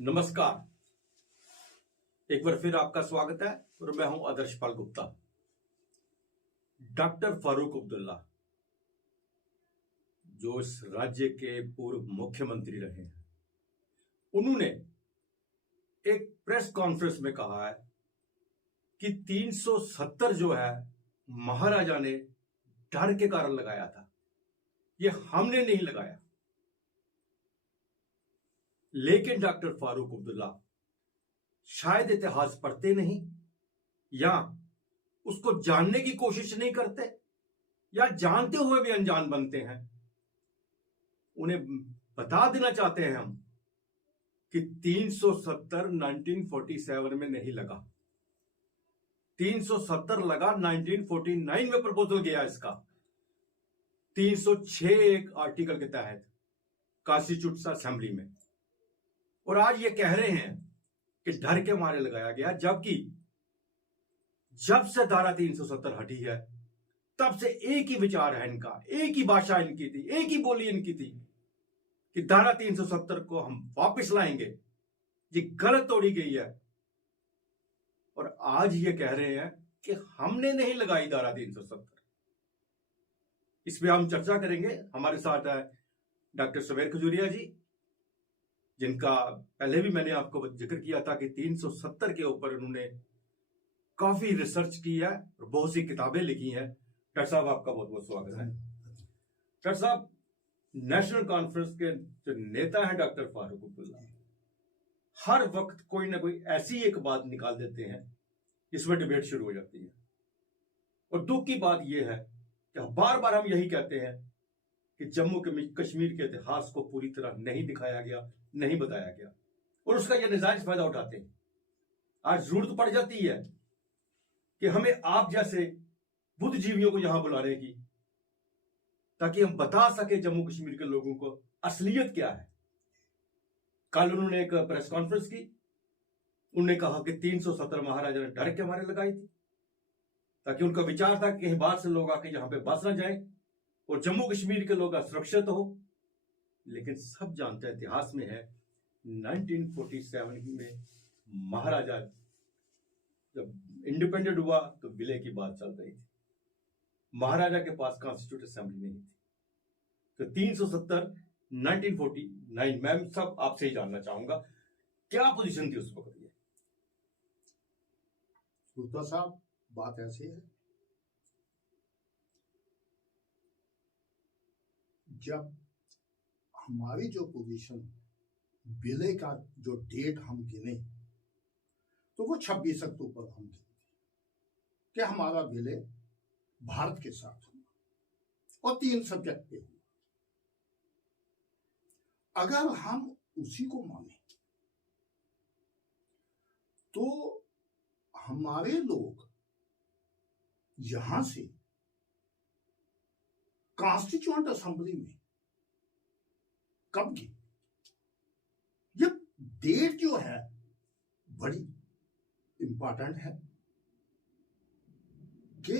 नमस्कार। एक बार फिर आपका स्वागत है और मैं हूं आदर्श पाल गुप्ता। डॉक्टर फारूक अब्दुल्ला जो इस राज्य के पूर्व मुख्यमंत्री रहे हैं, उन्होंने एक प्रेस कॉन्फ्रेंस में कहा है कि 370 जो है महाराजा ने डर के कारण लगाया था, ये हमने नहीं लगाया। लेकिन डॉक्टर फारूक अब्दुल्ला शायद इतिहास पढ़ते नहीं या उसको जानने की कोशिश नहीं करते या जानते हुए भी अनजान बनते हैं। उन्हें बता देना चाहते हैं हम कि 370 1947 में नहीं लगा, 370 लगा 1949 में प्रपोजल गया इसका 306 एक आर्टिकल के तहत कॉन्स्टिट्यूशन असेंबली में। और आज ये कह रहे हैं कि डर के मारे लगाया गया, जबकि जब से धारा 370 हटी है तब से एक ही विचार है इनका, एक ही भाषा इनकी थी, एक ही बोली इनकी थी कि धारा 370 को हम वापस लाएंगे, ये गलत तोड़ी गई है। और आज ये कह रहे हैं कि हमने नहीं लगाई धारा 370। इस पे हम चर्चा करेंगे। हमारे साथ है डॉक्टर सुबेर खजूरिया जी, जिनका पहले भी मैंने आपको जिक्र किया था कि 370 के ऊपर उन्होंने काफी रिसर्च की है और बहुत सी किताबें लिखी हैं। डॉक्टर साहब, आपका बहुत बहुत स्वागत है। डॉक्टर साहब, नेशनल कॉन्फ्रेंस के जो नेता हैं डॉक्टर फारूक अब्दुल्ला, हर वक्त कोई ना कोई ऐसी एक बात निकाल देते हैं जिसमें डिबेट शुरू हो जाती है। और दुख की बात यह है कि बार बार हम यही कहते हैं कि जम्मू कश्मीर के इतिहास को पूरी तरह नहीं दिखाया गया, नहीं बताया गया, और उसका यह नजायज फायदा उठाते हैं। आज जरूरत पड़ जाती है कि हमें आप जैसे बुद्धिजीवियों को यहां बुलाने की, ताकि हम बता सके जम्मू कश्मीर के लोगों को असलियत क्या है। कल उन्होंने एक प्रेस कॉन्फ्रेंस की, उन्होंने कहा कि 370 महाराजा ने डर के मारे लगाई थी, ताकि उनका विचार था कि कहीं बाहर से लोग आके यहां पे बस ना जाए और जम्मू कश्मीर के लोग सुरक्षित हो। लेकिन सब जानते हैं, इतिहास में है 1947 में महाराजा जब इंडिपेंडेंट हुआ तो विलय की बात चल रही थी, महाराजा के पास कॉन्स्टिट्यूशन असेंबली नहीं थी। तो 370 1949 मैं सब आपसे ही जानना चाहूंगा, क्या पोजीशन थी उस वक्त? ये गुप्ता साहब, बात ऐसी है, जब हमारी जो पोजीशन विलय का जो डेट हम गिने तो वो 26 अक्टूबर हम गिने कि हमारा विलय भारत के साथ हुआ और 3 सब्जेक्ट पे हुआ। अगर हम उसी को माने तो हमारे लोग यहां से कॉन्स्टिट्यूएंट असेंबली में कब गए? ये डेट जो है बड़ी इंपॉर्टेंट है कि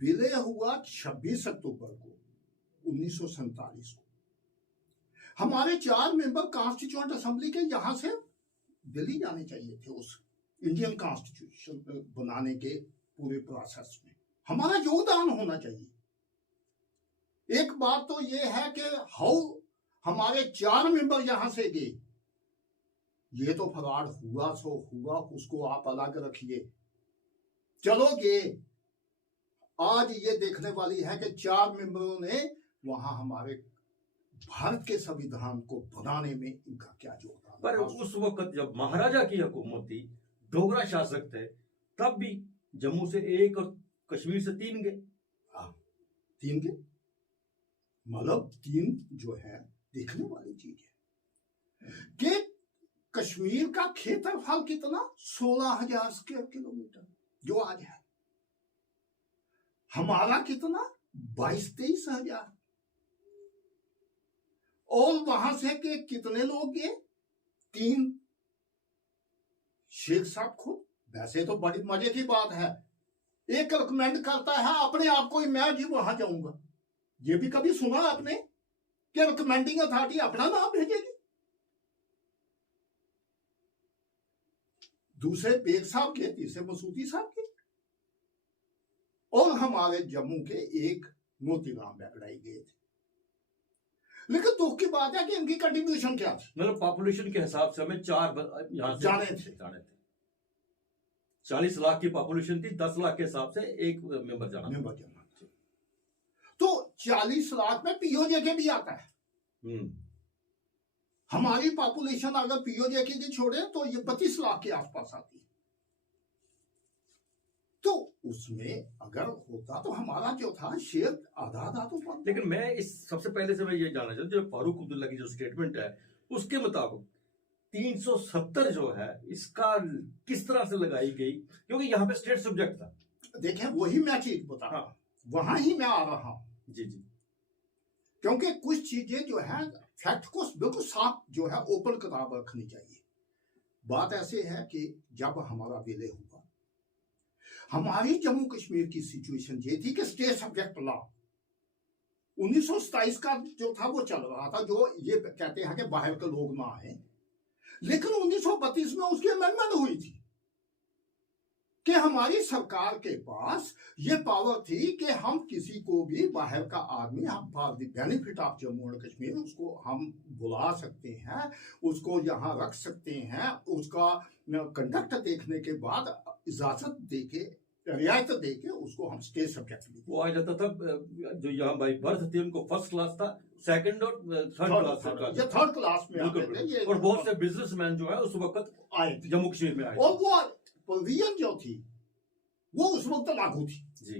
विलय हुआ 26 अक्टूबर को 1947 को। हमारे 4 मेंबर कॉन्स्टिट्यूएंट असेंबली के यहां से दिल्ली जाने चाहिए थे उस इंडियन कॉन्स्टिट्यूशन बनाने के पूरे प्रोसेस में। हमारा योगदान होना चाहिए। एक बात तो यह है कि हाउ हमारे 4 मेंबर यहां से गए, ये तो फराड हुआ सो हुआ, उसको आप अलग रखिए, चलो गए। आज ये देखने वाली है कि 4 मेंबरों ने वहां हमारे भारत के संविधान को बनाने में इनका क्या योगदान। पर उस वक्त जब महाराजा की हुकूमत थी, डोगरा शासक थे, तब भी जम्मू से 1 और कश्मीर से 3 गए। 3 गए, मतलब 3 जो है देखने वाली चीज है कि कश्मीर का क्षेत्रफल कितना 16,000 स्क्वायर किलोमीटर जो आज है, हमारा कितना 22-23 हजार। और वहां से के कितने लोग गए? 3। शेख साहब खुद, वैसे तो बड़ी मजे की बात है, एक रिकमेंड करता है अपने आप को, मैं जी वहां जाऊंगा। ये भी कभी सुना आपने कि रिकमेंडिंग अथॉरिटी अपना नाम भेजेगी? दूसरे बेग साहब के, तीसरे मसूदी साहब के, और हमारे जम्मू के एक मोतीराम बेगड़ाई गए थे। लेकिन दुख की बात है कि इनकी कंट्रीब्यूशन क्या थी? मतलब पॉपुलेशन के हिसाब से हमें यहाँ से जाने थे। 40 लाख की पॉपुलेशन थी, 10 लाख के हिसाब से एक मेंबर जाना था। तो 40 लाख में पीओजे के भी आता है। हमारी पॉपुलेशन अगर पीओजे की छोड़े तो ये 32 लाख के आसपास आती है। तो उसमें अगर होता तो हमारा जो था शेयर आधा आधा तो बनता। लेकिन मैं इस सबसे पहले से मैं ये जानना चाहता हूँ, जो फारूक अब्दुल्ला की जो स्टेटमेंट है उसके मुताबिक 370 जो है इसका किस तरह से लगाई गई, क्योंकि यहाँ पे स्टेट सब्जेक्ट था। देखें, वही मैं चीज बता रहा हूँ, वहां ही मैं आ रहा हूँ। जी जी। क्योंकि कुछ चीजें जो है फैक्ट को बिल्कुल साफ जो है ओपन किताब रखनी चाहिए। बात ऐसे है कि जब हमारा विलय हुआ, हमारी जम्मू कश्मीर की सिचुएशन ये थी कि स्टेट सब्जेक्ट लॉ 1927 का जो था वो चल रहा था, जो ये कहते हैं कि बाहर के लोग ना आए। लेकिन 1932 में उसकी अमेंडमेंट हुई थी कि हमारी सरकार के पास ये पावर थी कि हम किसी को भी बाहर का आदमी, हम for the benefit of Jammu and Kashmir, उसको हम बुला सकते हैं, उसको यहाँ रख सकते हैं, उसका कंडक्ट देखने के बाद इजाजत देके, रियायत देके उसको हम स्टेट सब्जेक्ट भी। वो आ जाता था जो यहाँ बाई बर्थ थे उनको फर्स्ट क्लास था, सेकंड और थर्ड क्लास में आते थे। और बहुत से बिजनेसमैन जो है उस वक्त आए थे, जम्मू कश्मीर में आए, और वो प्रोविजन जो थी वो उस वक्त लागू थी जी।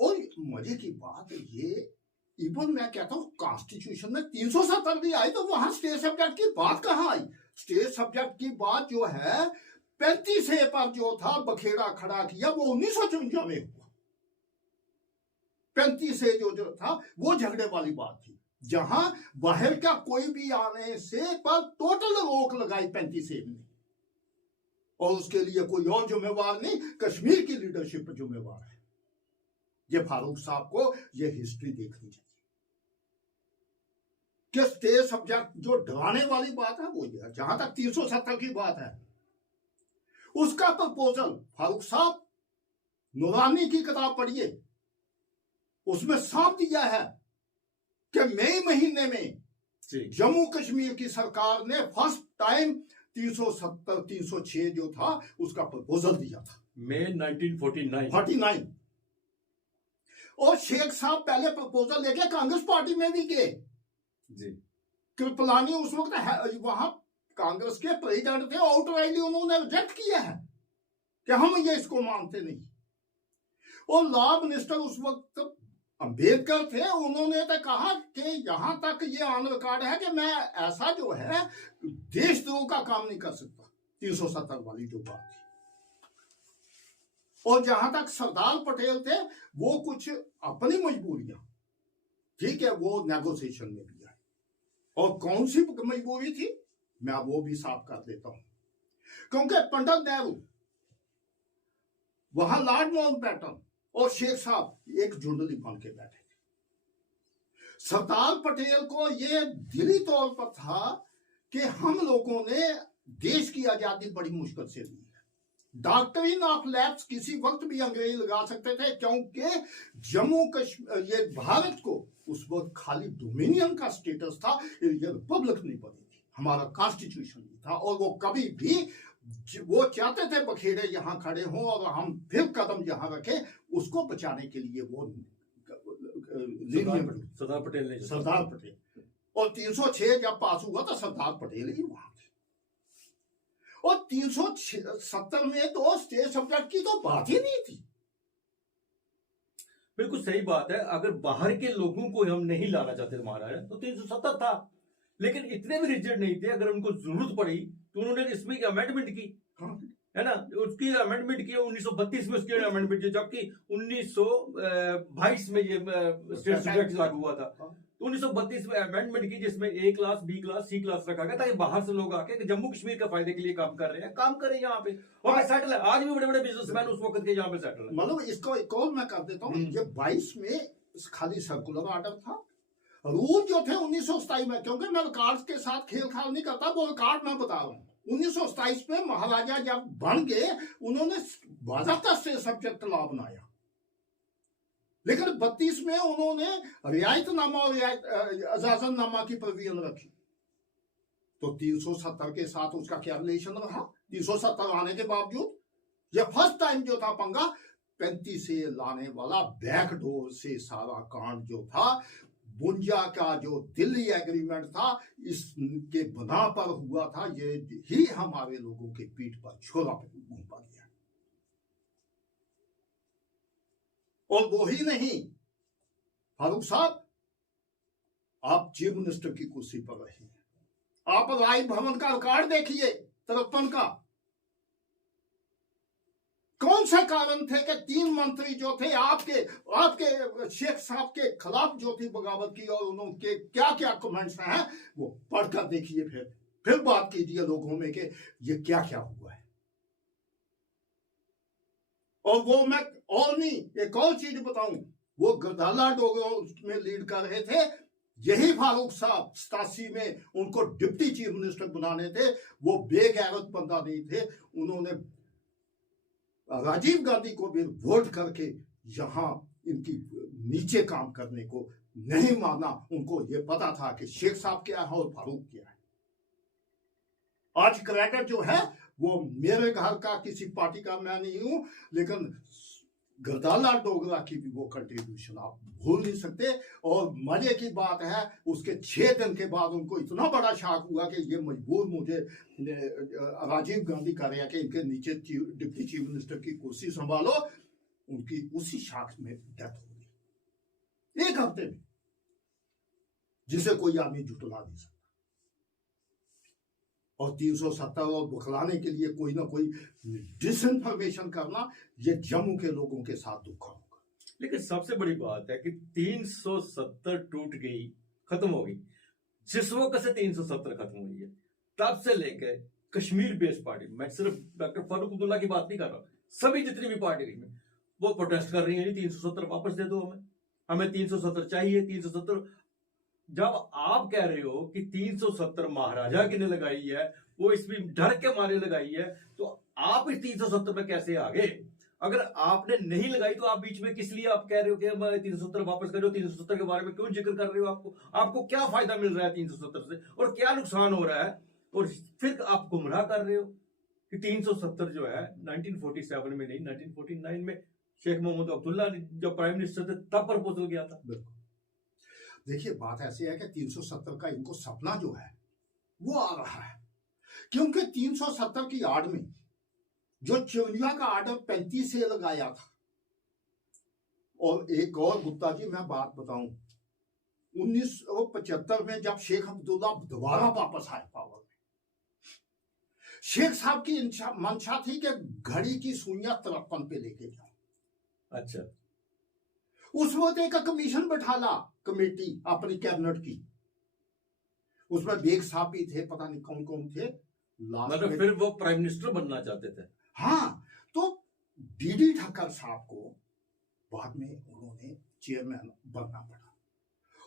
और मजे की बात ये, इवन मैं कहता हूँ कॉन्स्टिट्यूशन में 370 भी आई तो वहां स्टेट सब्जेक्ट की बात कहाँ आई? स्टेट सब्जेक्ट की बात जो है 35 पर जो था बखेड़ा खड़ा किया वो 1954 में हुआ। 35 जो था वो झगड़े वाली बात थी, जहां बाहर का कोई भी आने से पर टोटल रोक लगाई 35 में, और उसके लिए कोई और जिम्मेवार नहीं, कश्मीर की लीडरशिप जिम्मेवार है। ये फारूक साहब को ये हिस्ट्री देखनी चाहिए कि स्टेट सब्जेक्ट जो डराने वाली बात है वो ये है। जहां तक 370 की बात है, उसका प्रपोजल फारूक साहब नूरानी की किताब पढ़िए, उसमें साफ दिया है कि मई महीने में जम्मू कश्मीर की सरकार ने फर्स्ट टाइम 370 306 जो था उसका प्रपोजल दिया था, मई 1949। और शेख साहब पहले प्रपोजल लेके कांग्रेस पार्टी में भी गए जी। कृपलानी उस वक्त वहां कांग्रेस के प्रेसिडेंट थे, आउटराइटली उन्होंने रिजेक्ट किया है कि हम ये इसको मानते नहीं। और लॉ मिनिस्टर उस वक्त अंबेडकर थे, उन्होंने तो कहा कि यहां तक ये ऑन रिकॉर्ड है कि मैं ऐसा जो है देशद्रोह का काम नहीं कर सकता। 370 वाली जो बात थी। और जहां तक सरदार पटेल थे, वो कुछ अपनी मजबूरियां, ठीक है, वो नेगोशिएशन में भी आए। और कौन सी मजबूरी थी मैं वो भी साफ कर देता हूं, क्योंकि पंडित नेहरू, वहां लॉर्ड माउंटबेटन और शेख साहब एक जुंडली बन के बैठे थे। सरदार पटेल को ये दिली तौर पर था कि हम लोगों ने देश की आजादी बड़ी मुश्किल से ली है। डॉक्ट्रिन ऑफ लैप्स किसी वक्त भी अंग्रेज लगा सकते थे, क्योंकि जम्मू कश्मीर, ये भारत को उस वक्त खाली डोमिनियन का स्टेटस था, ये रिपब्लिक नहीं बनी थी, हमारा कॉन्स्टिट्यूशन नहीं था। और वो कभी भी वो चाहते थे बखेड़े यहाँ खड़े हों और हम फिर कदम यहाँ रखें, उसको बचाने के लिए वो सरदार पटेल। और 306 जब पास हुआ तो सरदार पटेल ही वहां थे। और 370 में तो स्टेट सब्जेक्ट की तो बात ही नहीं थी। बिल्कुल सही बात है, अगर बाहर के लोगों को हम नहीं लाना चाहते महाराज तो 370 था, लेकिन इतने भी रिजिड नहीं थे। अगर उनको जरूरत पड़ी तो उन्होंने इसमें अमेंडमेंट की, है ना, उसकी अमेंडमेंट की 1932 में उसकी अमेंडमेंट की, जबकि 1922 में ये स्टेट सब्जेक्ट लागू हुआ था। तो 1932 में अमेंडमेंट की, जिसमें A class, B class, C class रखा गया, ताकि बाहर से लोग आके जम्मू कश्मीर के फायदे के लिए काम कर रहे हैं, काम करें यहाँ पे और सेटल है। आज भी बड़े बड़े बिजनेसमैन उस वक्त के यहाँ पे सेटल है। मतलब इसको एक और मैं कर देता हूँ, ये 22 में खाली सर्कुलर ऑर्डर था। रूल जो थे 1927 में, क्योंकि मैं रिकॉर्ड के साथ खेल खाल नहीं करता, वो रिकॉर्ड मैं बता रहा हूँ। 1927 में महाराजा जब बन गए, उन्होंने बाज़ाब्ता से सब्जेक्ट लॉ बनाया, लेकिन 32 में उन्होंने रियायतनामा और इजाजतनामा की प्रोविजन रखी। तो 370 के साथ उसका क्या रिलेशन रहा? 370 आने के बावजूद यह फर्स्ट टाइम जो था पंगा 35 से लाने वाला बैकडोर से सारा कांड जो था, 52 का जो दिल्ली एग्रीमेंट था, इसके बना पर हुआ था। ये ही हमारे लोगों के पीठ पर छोरा घूमा गया। और वो ही नहीं, फारूक साहब, आप चीफ मिनिस्टर की कुर्सी पर रहे हैं, आप राय भवन का रिकॉर्ड देखिए 53 का। कौन से कारण थे कि 3 मंत्री जो थे आपके शेख साहब के खिलाफ जो थी बगावत की, और उनके क्या क्या कमेंट्स हैं वो पढ़कर देखिए, फिर बात कीजिए लोगों में कि ये क्या क्या हुआ है। और वो मैं और नहीं, एक और चीज बताऊं, वो गदाला डोगरा में लीड कर रहे थे, यही फारूक साहब 87 में उनको डिप्टी चीफ मिनिस्टर बनाने थे। वो बेगैरत बंदा नहीं थे, उन्होंने राजीव गांधी को भी वोट करके यहां इनकी नीचे काम करने को नहीं माना। उनको ये पता था कि शेख साहब क्या है और फारूक क्या है। आज क्रेडिट जो है वो मेरे घर का किसी पार्टी का मैं नहीं हूं, लेकिन गदाला डोगरा की भी वो कंट्रीब्यूशन आप भूल नहीं सकते। और मजे की बात है, उसके 6 दिन के बाद उनको इतना बड़ा शॉक हुआ कि ये मजबूर मुझे राजीव गांधी कह रहे हैं कि इनके नीचे डिप्टी चीफ मिनिस्टर की कुर्सी संभालो। उनकी उसी शॉक में डेथ हो गई 1 हफ्ते में, जिसे कोई आदमी जुटला नहीं सकता। और 370 और बुखलाने के लिए कोई ना कोई डिसइंफॉर्मेशन करना, ये जम्मू के लोगों के साथ दुख होगा। लेकिन सबसे बड़ी बात है कि 370 टूट गई, खत्म हो गई। जिस वक्त से 370 खत्म हुई है, तब से लेकर कश्मीर बेस्ड पार्टी, मैं सिर्फ डॉक्टर फारूक अब्दुल्ला की बात नहीं कर रहा, सभी जितनी भी पार्टी रही है वो प्रोटेस्ट कर रही है, 370 वापस दे दो, हमें 370 चाहिए। 370 जब आप कह रहे हो कि 370 महाराजा की ने लगाई है, वो इसमें डर के मारे लगाई है, तो आप इस 370 में कैसे आ गए? अगर आपने नहीं लगाई तो आप बीच में किस लिए आप कह रहे हो कि हम 370 वापस करो? 370 के बारे में क्यों जिक्र कर रहे हो? आपको क्या फायदा मिल रहा है 370 से, और क्या नुकसान हो रहा है? और फिर आप गुमराह कर रहे हो कि 370 जो है 1947 में नहीं, 1949 में शेख मोहम्मद अब्दुल्ला जब प्राइम मिनिस्टर थे तब प्रपोजल गया था। देखिए, बात ऐसी है कि 370 का इनको सपना जो है वो आ रहा है, क्योंकि 370 की आड़ में जो 54 का आर्डर 35 से लगाया था। और एक और गुप्ता जी मैं बात बताऊं, 1975 में जब शेख अब्दुल्ला दोबारा वापस आए पावर में, शेख साहब की मंशा थी कि घड़ी की सुइयां 53 पे लेके जाओ। अच्छा, उस वक्त एक कमीशन बैठाला, कमेटी अपनी कैबिनेट की, उसमें बेग साहब भी थे, पता नहीं कौन कौन थे। मतलब फिर वो प्राइम मिनिस्टर बनना चाहते थे। हाँ, तो डीडी ठक्कर साहब को बाद में उन्होंने चेयरमैन बनना पड़ा।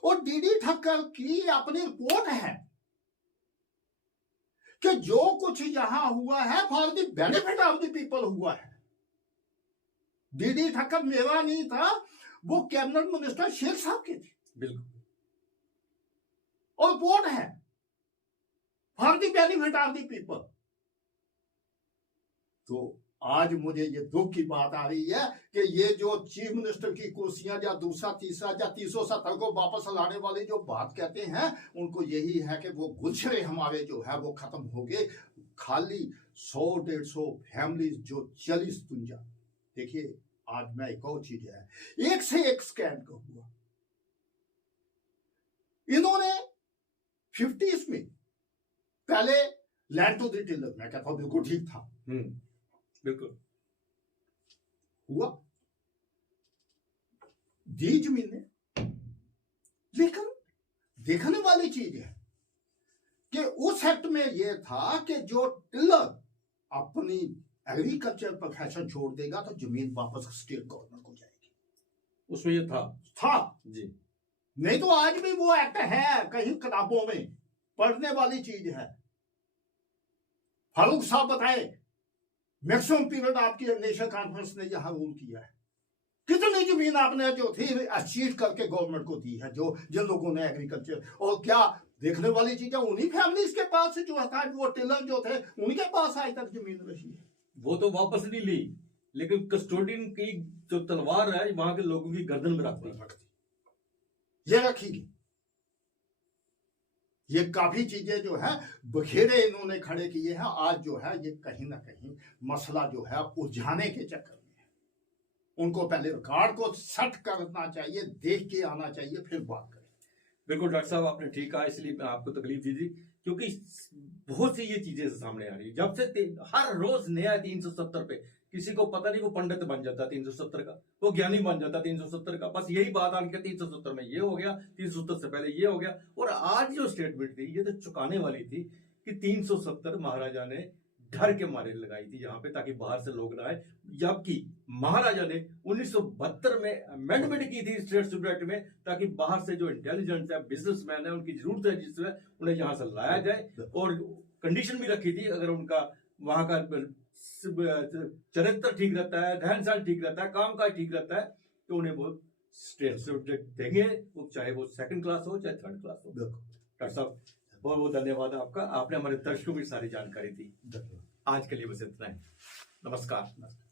और डीडी ठक्कर की अपनी रिपोर्ट है कि जो कुछ यहां हुआ है for the benefit of the people हुआ है। डीडी ठक्कर मेरा नहीं था, वो कैबिनेट मिनिस्टर शेख साहब के थे। बिल्कुल। और रिपोर्ट है for the benefit of the people. तो आज मुझे ये दुख की बात आ रही है कि ये जो चीफ मिनिस्टर की कुर्सियां या दूसरा तीसरा या 370 को वापस लाने वाली जो बात कहते हैं, उनको यही है कि वो गुलशरे हमारे जो है वो खत्म हो गए। खाली 100-150 फैमिली जो चली दुनिया। देखिए, आज मैं एक और चीज है, एक से एक स्कैम का हुआ। इन्होंने 50s में पहले लैंड टू द टिलर, मैं कहता हूं बिल्कुल ठीक था, बिल्कुल हुआ, दी जमीनें। लेकिन देखने वाली चीज है कि उस एक्ट में यह था कि जो टिलर अपनी एग्रीकल्चर प्रोफेशन छोड़ देगा तो जमीन वापस स्टेट गवर्नमेंट को जाएगी। उसमें ये था जी। नहीं तो आज भी वो एक्ट है, कहीं किताबों में पढ़ने वाली चीज है। फारूक साहब बताए, मैक्सिमम पीरियड आपकी नेशनल कॉन्फ्रेंस ने यहां रूल किया है। कितनी जमीन आपने जो थी अचीव करके गवर्नमेंट को दी है, जो जिन लोगों ने एग्रीकल्चर, और क्या देखने वाली चीजें उन्हीं फैमिलीज के पास जो था, वो टेलर जो थे उनके पास आज तक जमीन रही है। वो तो वापस नहीं ली, लेकिन कस्टोडियन की जो तलवार है वहां के लोगों की गर्दन में रख दी। ये रखी, ये काफी चीजें जो है बखेड़े इन्होंने खड़े किए हैं। आज जो है ये कहीं ना कहीं मसला जो है उलझाने के चक्कर में है। उनको पहले रिकॉर्ड को सेट करना चाहिए, देख के आना चाहिए, फिर बात करें। बिल्कुल डॉक्टर साहब, आपने ठीक कहा, इसलिए मैं आपको तकलीफ दी थी, क्योंकि बहुत सी ये चीजें सामने आ रही है। जब से हर रोज नया 370 पे, किसी को पता नहीं, वो पंडित बन जाता 370 का, वो ज्ञानी बन जाता 370 का, बस यही बात आने के 370 में ये हो गया, 370 से पहले ये हो गया। और आज जो स्टेटमेंट थी ये तो चुकाने वाली थी कि 370 महाराजा ने डर के मारे लगाई थी यहाँ पे, ताकि बाहर से लोग ना आए। जबकि महाराजा ने 1972 में अमेंडमेंट की थी स्टेट सिक्योरिटी एक्ट में, ताकि बाहर से जो इंटेलिजेंस है, बिजनेसमैन है, उनकी जरूरत है जिसमें, उन्हें यहाँ से लाया जाए। और कंडीशन भी रखी थी, अगर उनका वहां का चरित्र ठीक रहता है, रहन सहन ठीक रहता है, काम काज ठीक रहता है, तो उन्हें वो स्टेट सब्जेक्ट देंगे, वो चाहे वो सेकंड क्लास हो चाहे थर्ड क्लास हो। डॉक्टर साहब बहुत बहुत धन्यवाद आपका, आपने हमारे दर्शकों की सारी जानकारी दी। आज के लिए बस इतना ही। नमस्कार।